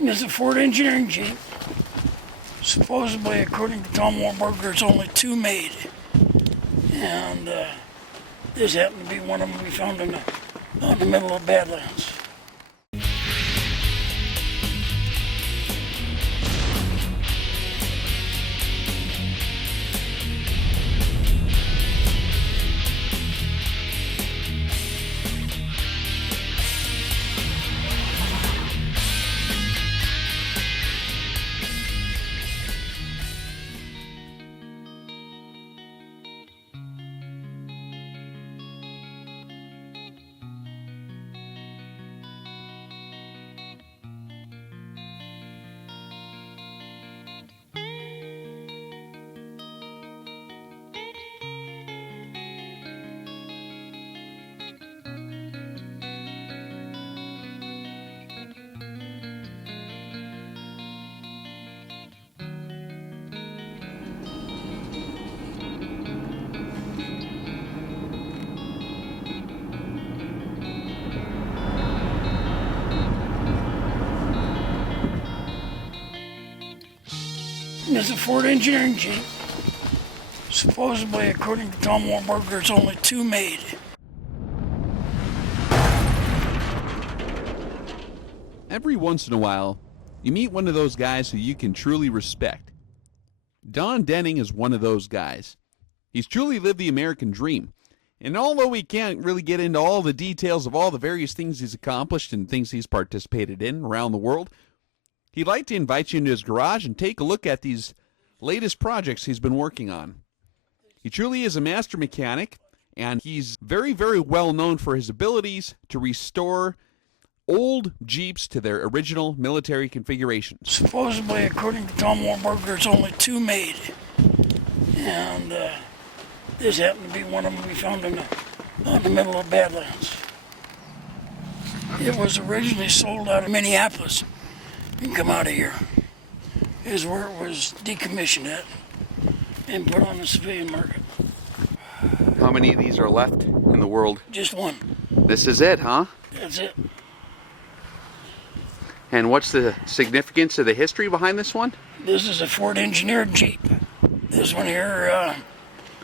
This is a Ford engineering Jeep. Supposedly, according to Tom Warburg, there's only two made. And this happened to be one of them we found in the middle of Badlands. This is a Ford engineering Jeep. Supposedly, according to Tom Warburg, there's only two made. Every once in a while, you meet one of those guys who you can truly respect. Don Denning is one of those guys. He's truly lived the American dream. And although we can't really get into all the details of all the various things he's accomplished and things he's participated in around the world, he'd like to invite you into his garage and take a look at these latest projects he's been working on. He truly is a master mechanic, and he's very, very well known for his abilities to restore old Jeeps to their original military configurations. Supposedly, according to Tom Warburg, there's only two made. And this happened to be one of them we found in the middle of Badlands. It was originally sold out of Minneapolis. You can come out of here. Is where it was decommissioned at and put on the civilian market. How many of these are left in the world? Just one. This is it, huh? That's it. And what's the significance of the history behind this one? This is a Ford engineered Jeep. This one here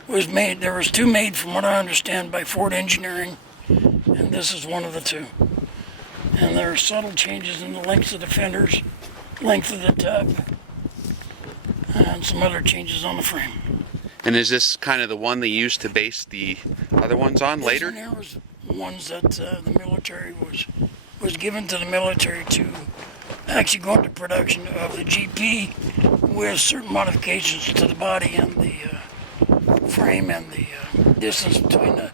was made, there was two made from what I understand by Ford Engineering, and this is one of the two. And there are subtle changes in the length of the fenders, length of the tub, and some other changes on the frame. And is this kind of the one they used to base the other ones on later? This one here was the ones that the military was given to the military to actually go into production of the G.P. with certain modifications to the body and the frame and the distance between the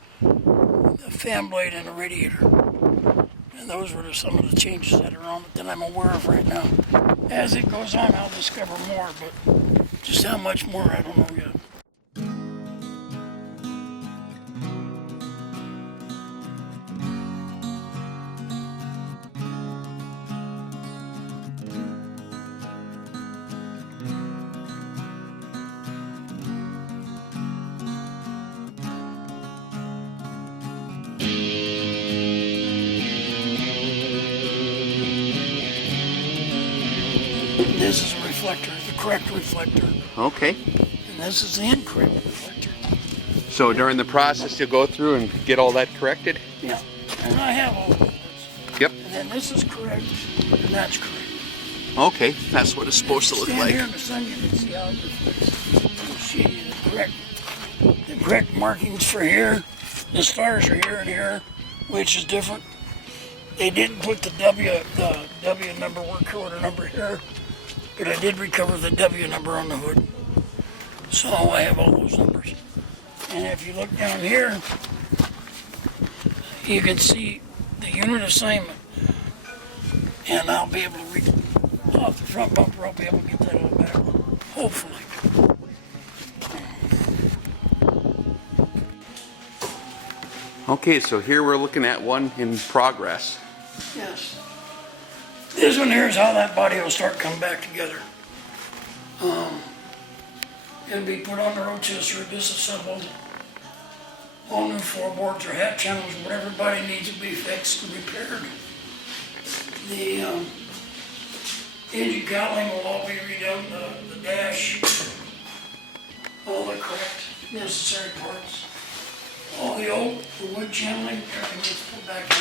fan blade and the radiator. And those were some of the changes that are on it that I'm aware of right now. As it goes on, I'll discover more, but just how much more, I don't know yet. This is a reflector, the correct reflector. Okay. And this is the incorrect reflector. So during the process, you'll go through and get all that corrected? Yeah. And I have all of this. Yep. And then this is correct, and that's correct. Okay, that's what it's supposed to look Stand like. here in the sun, you can see how it reflects. You see the correct markings for here. The stars are here and here, which is different. They didn't put the W number, work order number here, but I did recover the W number on the hood. So I have all those numbers. And if you look down here, you can see the unit assignment. And I'll be able to read off the front bumper, I'll be able to get that all back, hopefully. Okay, so here we're looking at one in progress. Yes. This one here is how that body will start coming back together. It'll be put on the rotisserie, disassembled. All new floorboards or hat channels, whatever body needs to be fixed and repaired. Engine cowling will all be redone, the dash, all the correct necessary parts. All the wood channeling, everything gets put back in.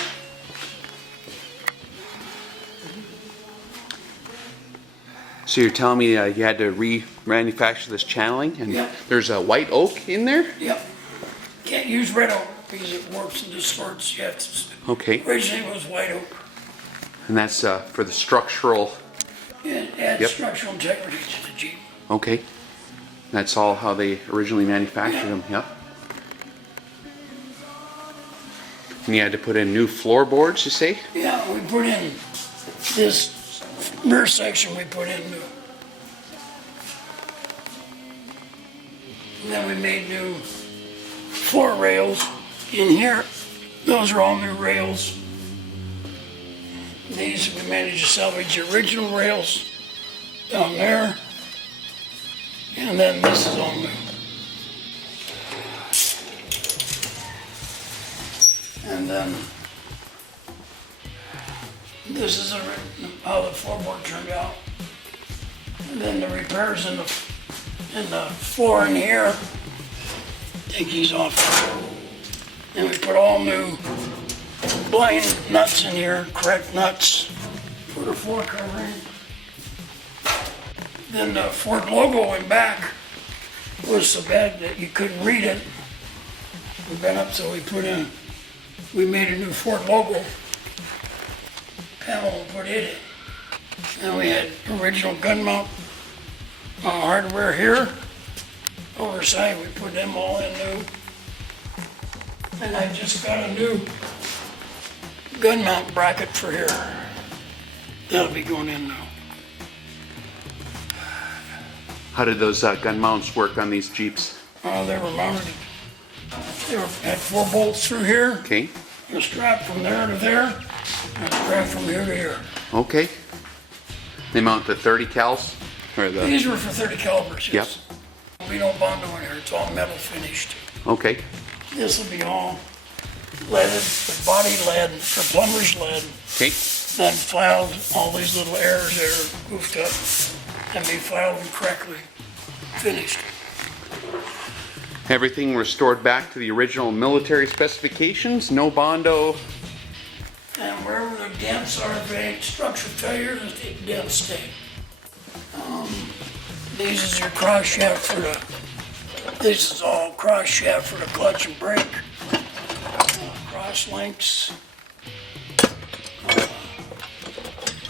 So you're telling me you had to remanufacture this channeling, and Yep. there's a white oak in there? Yep. Can't use red oak because it warps and distorts. You have to. Okay. Originally it was white oak. And that's for the structural. It adds Yep. structural integrity to the Jeep. Okay. That's all how they originally manufactured them. Yep. And you had to put in new floorboards, you say? Yeah, we put in this rear section, we put in new. And then we made new floor rails in here. Those are all new rails. These we managed to salvage the original rails down there. And then this is all new. And then this is how the floorboard turned out. And then the repairs in the floor in here. Take these off. And we put all new blind nuts in here, correct nuts for the floor covering. Then the Ford logo in back was so bad that you couldn't read it. We bent up, so we made a new Ford logo panel and put it in. And we had original gun mount hardware here. Overside, we put them all in new. And I just got a new gun mount bracket for here. That'll be going in now. How did those gun mounts work on these Jeeps? They were mounted. Had 4 bolts through here. Okay. And a strap from there to there. And a strap from here to here. Okay. They mount the 30 cals? Or the... These were for 30 calibers, yes. Yep. We don't Bondo in here. It's all metal finished. Okay. This will be all leaded, with body lead, or plumber's lead. Okay. Then filed, all these little errors that are goofed up, and be filed and correctly finished. Everything restored back to the original military specifications, no Bondo. And wherever the dents are, if any structural failure, the dents stay. These is your cross shaft for this is all cross shaft for the clutch and brake. Cross links.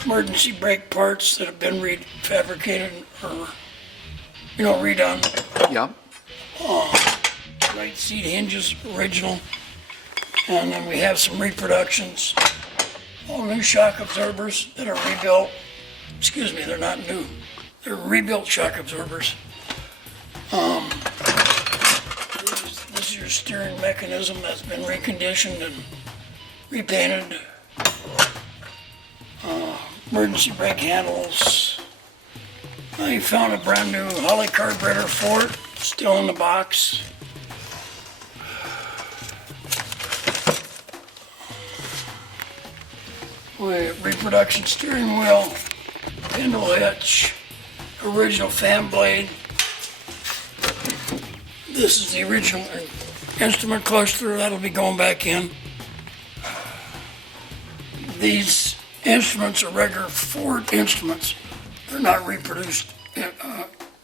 Emergency brake parts that have been refabricated or, redone. Yep. Right seat hinges, original. And then we have some reproductions. All new shock absorbers that are rebuilt. Excuse me, they're not new. They're rebuilt shock absorbers. This is your steering mechanism that's been reconditioned and repainted. Emergency brake handles. I found a brand new Holly carburetor for it, still in the box. Reproduction steering wheel, spindle hitch, original fan blade. This is the original instrument cluster that'll be going back in. These instruments are regular Ford instruments. They're not reproduced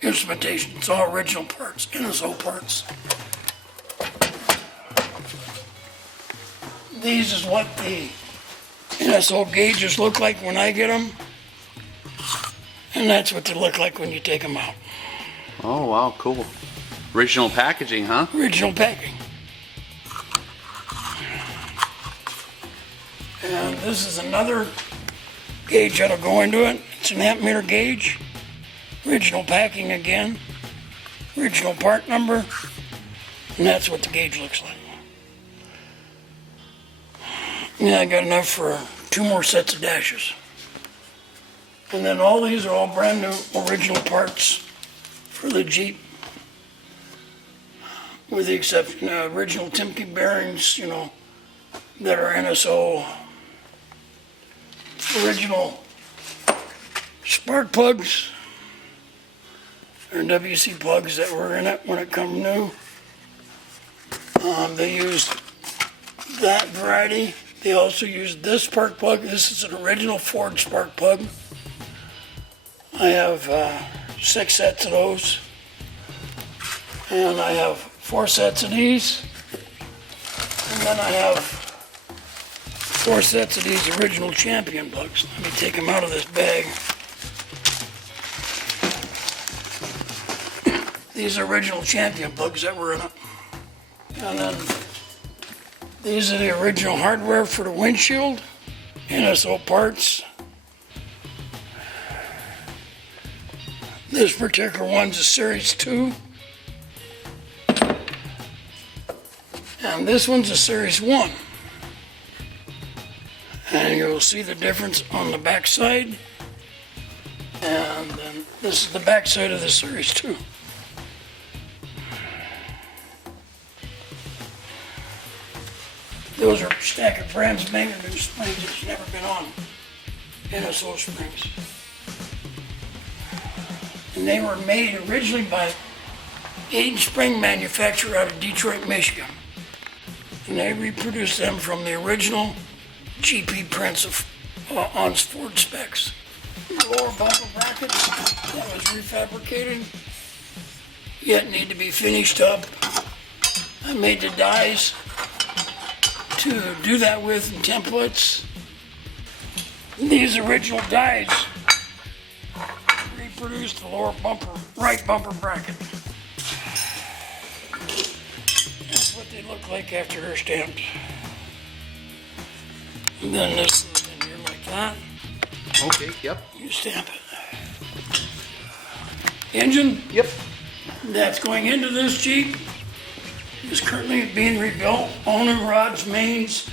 instrumentation. It's all original parts, NSO parts. These is what the NSO gauges look like when I get them. And that's what they look like when you take them out. Oh, wow, cool. Original packaging, huh? Original packing. And this is another gauge that'll go into it. It's an amp meter gauge. Original packing again. Original part number. And that's what the gauge looks like. Yeah, I got enough for 2 more sets of dashes. And then all these are all brand new original parts for the Jeep. With the exception of original Timke bearings, that are NSO. Original spark plugs, or WC plugs that were in it when it come new. They used that variety. They also used this spark plug. This is an original Ford spark plug. I have 6 sets of those. And I have 4 sets of these. And then I have 4 sets of these original Champion plugs. Let me take them out of this bag. These are original Champion plugs that were in it. And then these are the original hardware for the windshield. NSO parts. This particular one's a Series 2. And this one's a Series 1. And you'll see the difference on the back side. And then this is the back side of the Series 2. Those are a stack of brand spanking new springs that's never been on NSO springs. And they were made originally by Aiden Spring manufacturer out of Detroit, Michigan. And they reproduced them from the original G.P. prints of on Ford specs. The lower bumper bracket that was refabricated, yet need to be finished up. I made the dies to do that with in templates. These original dies reproduced the lower bumper, right bumper bracket. That's what they look like after they're stamped. And then this is in here like that. Okay, yep. You stamp it. Engine? Yep. That's going into this Jeep is currently being rebuilt. All new rods, mains,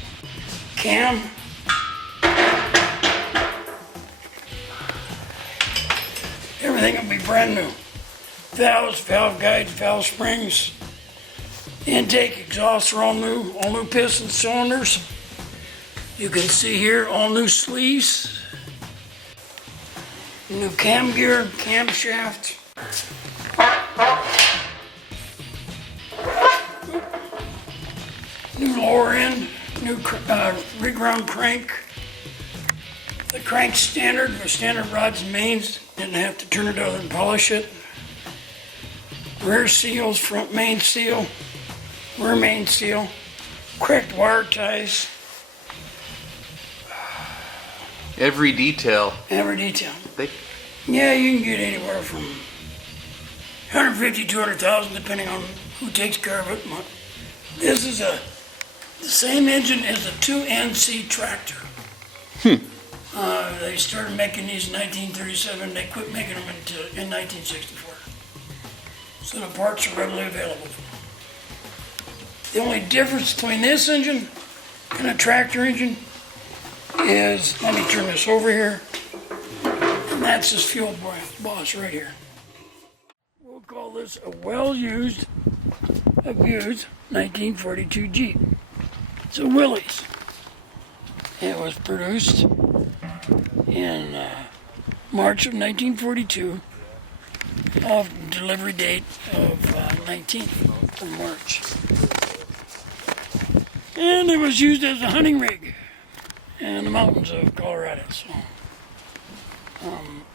cam. Everything will be brand new. Valves, valve guides, valve springs, intake, exhausts are all new piston cylinders. You can see here all new sleeves, new cam gear, camshaft. New lower end, new reground crank. The crank's standard with standard rods and mains. Didn't have to turn it over and polish it. Rear seals, front main seal, rear main seal, cracked wire ties. Every detail. Every detail. They... Yeah, you can get anywhere from 150, 200,000 depending on who takes care of it. This is the same engine as a 2NC tractor. They started making these in 1937. They quit making them in 1964. So the parts are readily available. The only difference between this engine and a tractor engine is, let me turn this over here, and that's this fuel boss right here. We'll call this a well-used, abused 1942 Jeep. It's a Willys. It was produced in March of 1942, off delivery date of 19th of March. And it was used as a hunting rig in the mountains of Colorado. So,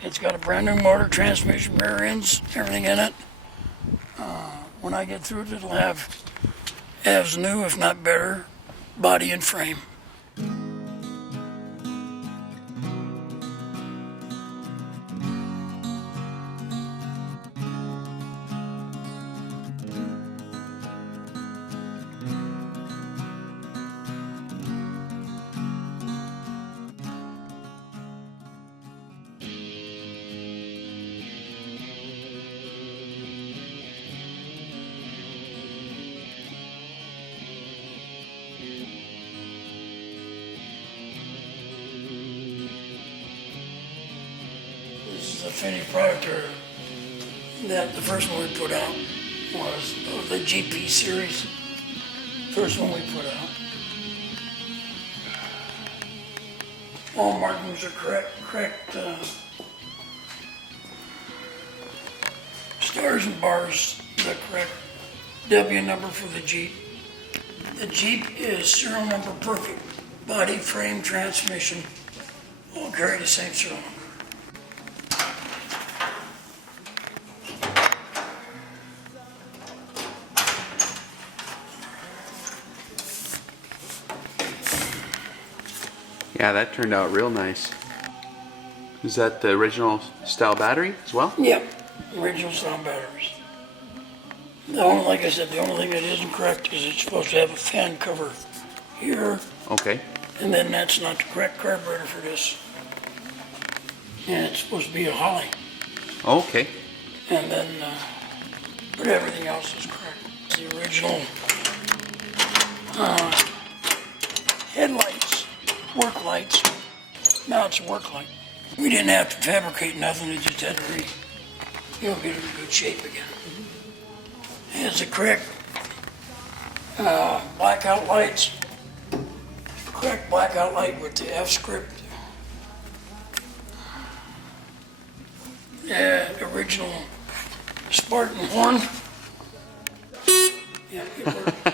it's got a brand new motor, transmission, rear ends, everything in it. When I get through it, it'll have as new, if not better, body and frame. The finished product, or that the first one we put out was the G.P. series. First one we put out. All markings are correct stars and bars, the correct W number for the Jeep. The Jeep is serial number perfect. Body, frame, transmission all carry the same serial number. Yeah, that turned out real nice. Is that the original style battery as well? Yep, original style batteries. The only, like I said, the only thing that isn't correct is it's supposed to have a fan cover here, Okay. and then that's not the correct carburetor for this. And it's supposed to be a Holly, Okay. and then, but everything else is correct. The original headlights, work lights. Now it's a work light. We didn't have to fabricate nothing, we just had to get it in good shape again. It's the correct blackout lights. Correct blackout light with the F script. Original Spartan horn. Yeah, it worked.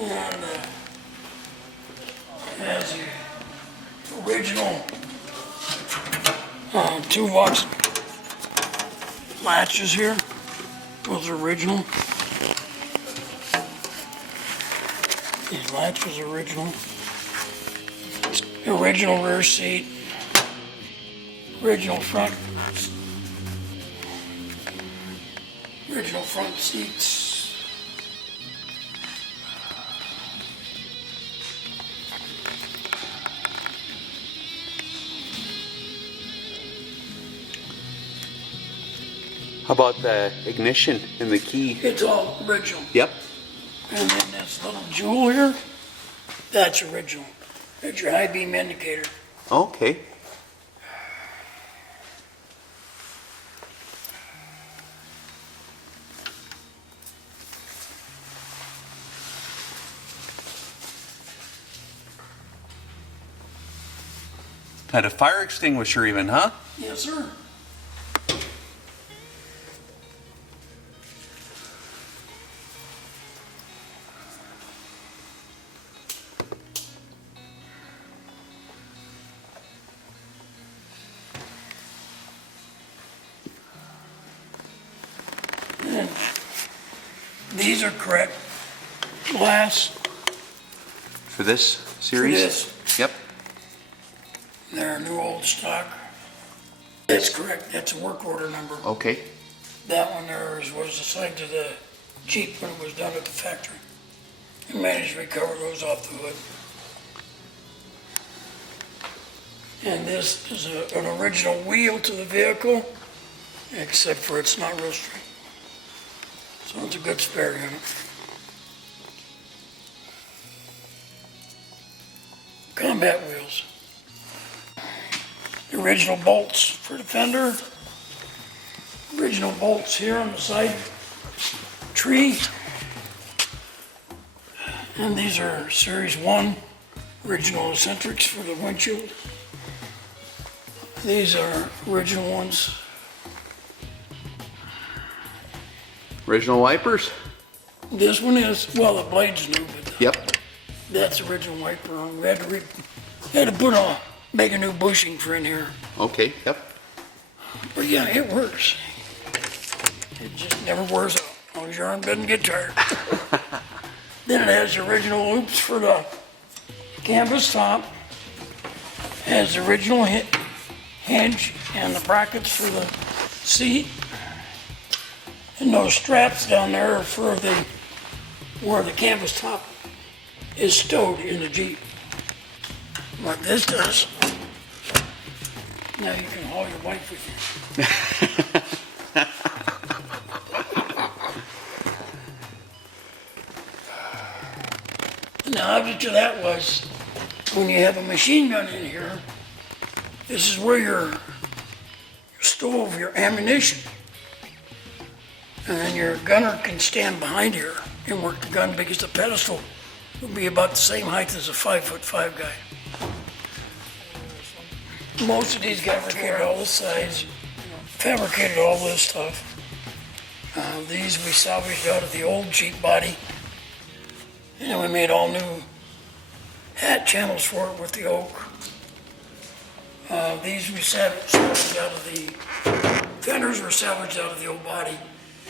And has the original toolbox latches here. Was original. The latch was original. Original rear seat. Original front. Original front seats. How about the ignition and the key? It's all original. Yep. And then this little jewel here, that's original. That's your high beam indicator. Okay. Had a fire extinguisher even, huh? Yes, sir. And these are correct glass For this for series? this. Yep. They're new old stock. That's correct. That's a work order number. Okay. That one there was assigned to the Jeep when it was done at the factory. And managed to recover those off the hood. And this is an original wheel to the vehicle, except for it's not real straight. So it's a good spare unit. Combat wheels. The original bolts for the fender. Original bolts here on the side tree. And these are Series 1 original eccentrics for the windshield. These are original ones. Original wipers? This one is, well, the blade's new, but Yep. that's original wiper on. We had to make a new bushing for in here. Okay. Yep. But yeah, it works. It just never wears out, as long as your arm doesn't get tired. Then it has the original loops for the canvas top. Has the original hinge and the brackets for the seat. And those straps down there are for where the canvas top is stowed in the Jeep. Like this does. Now you can haul your wife with you. Now, object to that was when you have a machine gun in here, this is where your stove, your ammunition. And then your gunner can stand behind here and work the gun because the pedestal will be about the same height as a 5'5" guy. Most of these guys fabricated all the sides, fabricated all this stuff. These we salvaged out of the old Jeep body, and then we made all new hat channels for it with the oak. These we salvaged out of the fenders were salvaged out of the old body.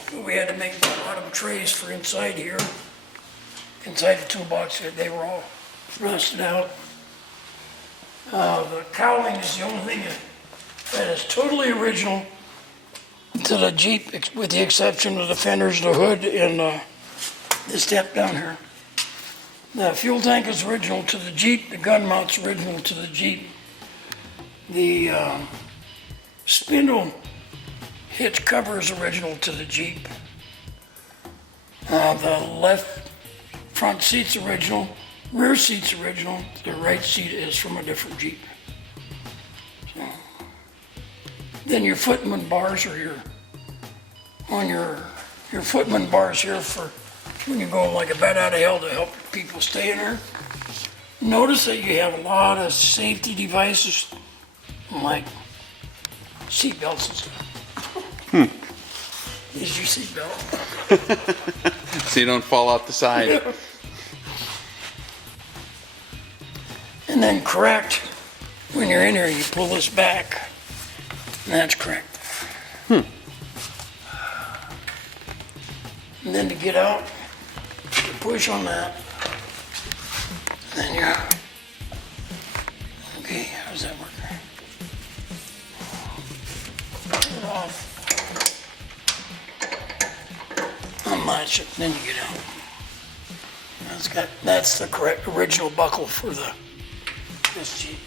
But we had to make bottom trays for inside here, inside the toolbox. They were all rusted out. The cowling is the only thing that is totally original to the Jeep, with the exception of the fenders, the hood, and the step down here. The fuel tank is original to the Jeep. The gun mount's original to the Jeep. The spindle hitch cover is original to the Jeep. The left front seat's original. Rear seat's original. The right seat is from a different Jeep. So, then your footman bars are here. On your footman bars here for when you go like a bat out of hell to help people stay in there. Notice that you have a lot of safety devices like seat belts and stuff. Is your seat belt? So you don't fall off the side. And then correct, when you're in here, you pull this back, and that's correct. And then to get out, you push on that, and then you're, okay, how does that work? Turn it off. Unlatch it, and then you get out. That's the correct original buckle for this Jeep.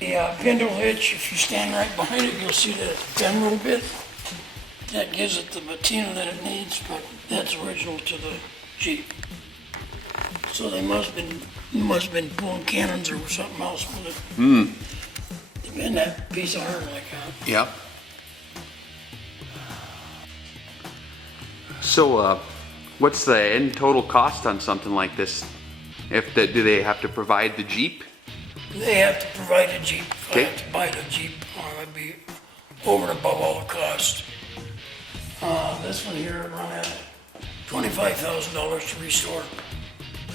The spindle hitch, if you stand right behind it, you'll see that it's bent a little bit. That gives it the patina that it needs, but that's original to the Jeep. So they must have been pulling cannons or something else with it. To bend that piece of iron like that. Yep. So, what's the end total cost on something like this? Do they have to provide the Jeep? They have to provide a Jeep. If Okay. I have to buy the Jeep, I'd be over and above all the cost. This one here run at $25,000 to restore.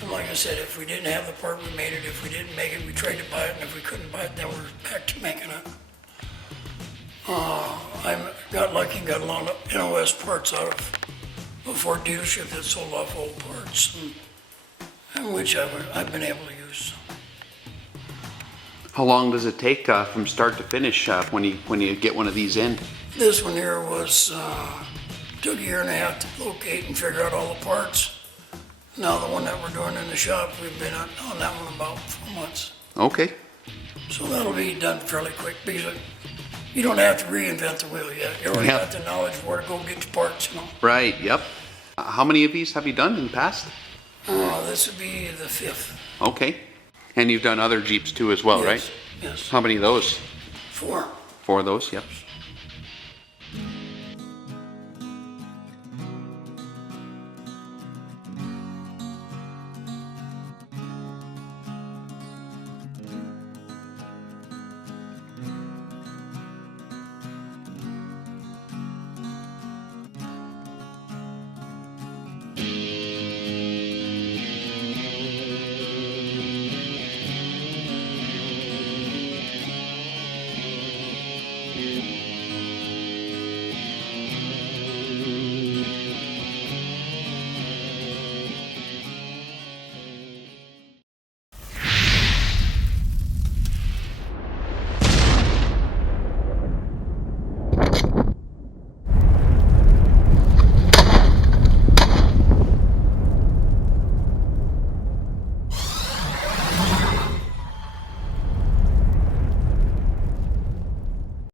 And like I said, if we didn't have the part, we made it. If we didn't make it, we tried to buy it. And if we couldn't buy it, then we're back to making it. I got lucky and got a lot of NOS parts out of a Ford dealership that sold off old parts, and which I've been able to use. How long does it take from start to finish when you get one of these in? This one here was took a year and a half to locate and figure out all the parts. Now the one that we're doing in the shop, we've been on that one about 4 months. Okay. So that'll be done fairly quick because you don't have to reinvent the wheel yet. You already got the knowledge where to go get the parts, you know. Right, yep. How many of these have you done in the past? This would be the 5th. Okay. And you've done other Jeeps too as well, Yes, right? yes. How many of those? 4. 4 of those, yep.